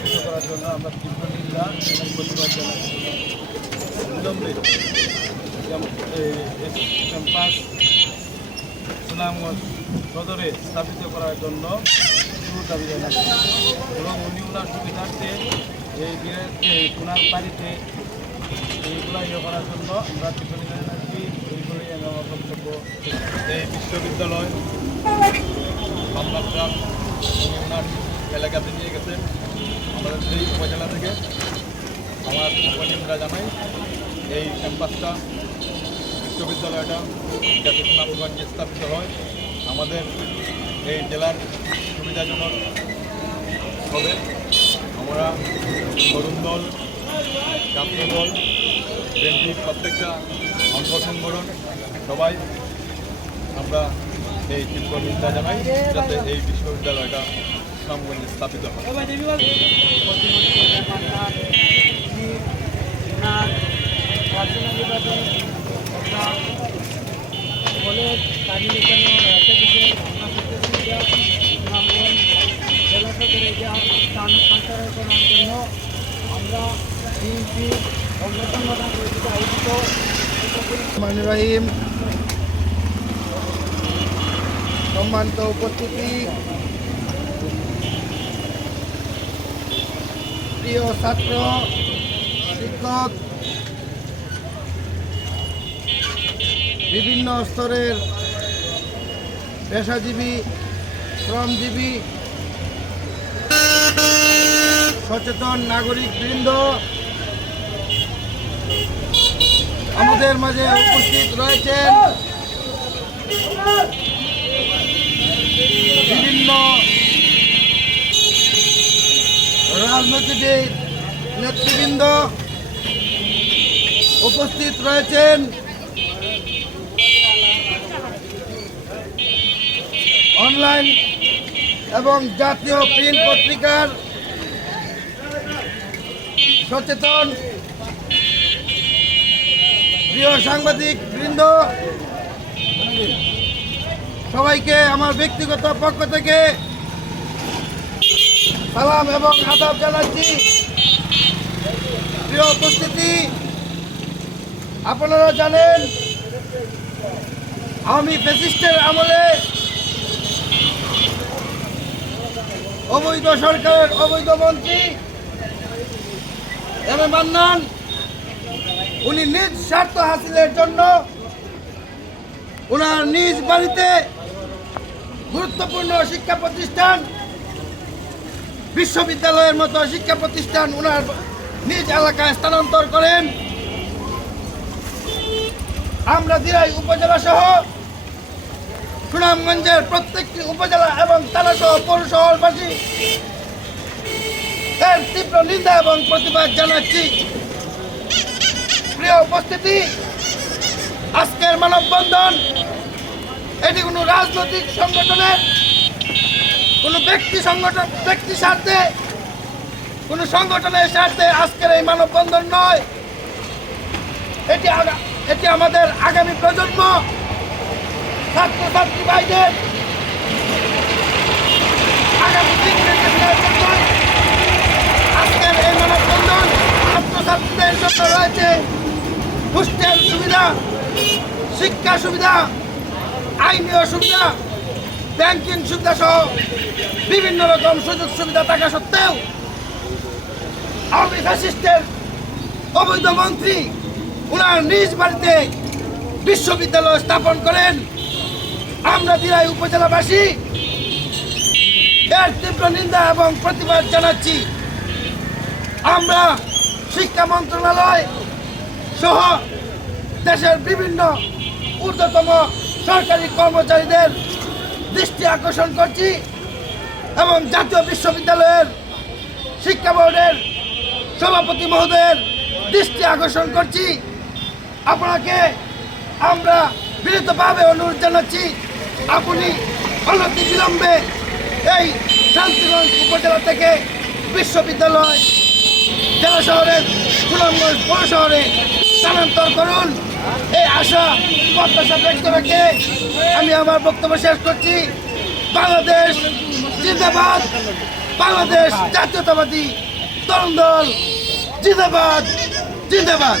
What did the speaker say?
করার জন্য আমরা সদরে স্থাপিত করার জন্য তীব্র দাবি জানাচ্ছি এবং উনি ওনার সুবিধার্থে এই বিয়ে- ওনার বাড়িতে এইগুলো ইয়ে করার জন্য আমরা তীব্র জানাচ্ছি। আমার বক্তব্য এই বিশ্ববিদ্যালয় এলাকাতে নিয়ে গেছে। আমাদের এই উপজেলা থেকে আমার উপনিমরা জানাই, এই ক্যাম্পাসটা বিশ্ববিদ্যালয়টা যাতে সুনামগঞ্জে স্থাপিত হয়। আমাদের এই জেলার সুবিধাজনক হবে। আমরা তরুণ দল জাতীয় দল, বিএনপির প্রত্যেকটা অঙ্গ সংগঠন সবাই আমরা এই নিন্দা জানাই, যাতে এই বিশ্ববিদ্যালয়টা স্থাপিত হয় কার্যনির্বাহী রাজ্য থেকে আমরা আয়োজিত রহমান রহিম সম্মানিত উপস্থিতি প্রিয় ছাত্র শিক্ষক বিভিন্ন স্তরের পেশাজীবী শ্রমজীবী সচেতন নাগরিক বৃন্দ আমাদের মাঝে উপস্থিত রয়েছেন। নেতৃবৃন্দ উপস্থিত রয়েছেন অনলাইন এবং জাতীয় প্রিন্ট পত্রিকার সচেতন প্রিয় সাংবাদিক বৃন্দ। সবাইকে আমার ব্যক্তিগত পক্ষ থেকে সালাম এবং আদাব জানাচ্ছি প্রিয় উপস্থিতি আপনারা জানেন, আমি ফেসিস্টের আমলে অবৈধ সরকারের অবৈধ মন্ত্রী এম এ মান্নান, উনি নিজ স্বার্থ হাসিলের জন্য ওনার নিজ বাড়িতে গুরুত্বপূর্ণ শিক্ষা প্রতিষ্ঠান, বিশ্ববিদ্যালয়ের মতো শিক্ষা প্রতিষ্ঠান ওনার নিজ এলাকায় স্থানান্তর করেন। আমরা দিরাই উপজেলা সহ সুনামগঞ্জের প্রত্যেকটি উপজেলা এবং তারা সহ পৌর শহরবাসী এর তীব্র নিন্দা এবং প্রতিবাদ জানাচ্ছি। প্রিয় উপস্থিতি, আজকের মানববন্ধন, এটি কোনো রাজনৈতিক সংগঠনের, কোনো ব্যক্তি সংগঠন, ব্যক্তি স্বার্থে, কোনো সংগঠনের স্বার্থে আজকের এই মানববন্ধন নয়। এটি এটি আমাদের আগামী প্রজন্ম, ছাত্রছাত্রী ভাইদের আগামী আজকের এই মানববন্ধন ছাত্রছাত্রীদের জন্য রয়েছে। হোস্টেল সুবিধা, শিক্ষা সুবিধা, আইনীয় সুবিধা, ব্যাংকিং সুবিধা সহ বিভিন্ন রকম সুযোগ সুবিধা থাকা সত্ত্বেও আওয়ামী ফ্যাসিস্টের অবৈধ মন্ত্রী ওনার নিজ বাড়িতে বিশ্ববিদ্যালয় স্থাপন করেন। আমরা দিরাই উপজেলাবাসী এর তীব্র নিন্দা এবং প্রতিবাদ জানাচ্ছি। আমরা শিক্ষা মন্ত্রণালয় সহ দেশের বিভিন্ন ঊর্ধ্বতম সরকারি কর্মচারীদের দৃষ্টি আকর্ষণ করছি এবং জাতীয় বিশ্ববিদ্যালয়ের শিক্ষা বোর্ডের সভাপতি মহোদয়ের দৃষ্টি আকর্ষণ করছি। আপনাকে আমরা বিনীতভাবে অনুরোধ জানাচ্ছি, আপনি অনতি বিলম্বে এই শান্তিগঞ্জ উপজেলা থেকে বিশ্ববিদ্যালয়, জেলা শহরের সুনামগঞ্জ পৌর শহরে স্থানান্তর করুন। এই আশা, প্রত্যাশা ব্যক্ত রেখে আমি আমার বক্তব্য শেষ করছি। বাংলাদেশ জিন্দাবাদ, বাংলাদেশ জাতীয়তাবাদী তরুণ দল জিন্দাবাদ জিন্দাবাদ।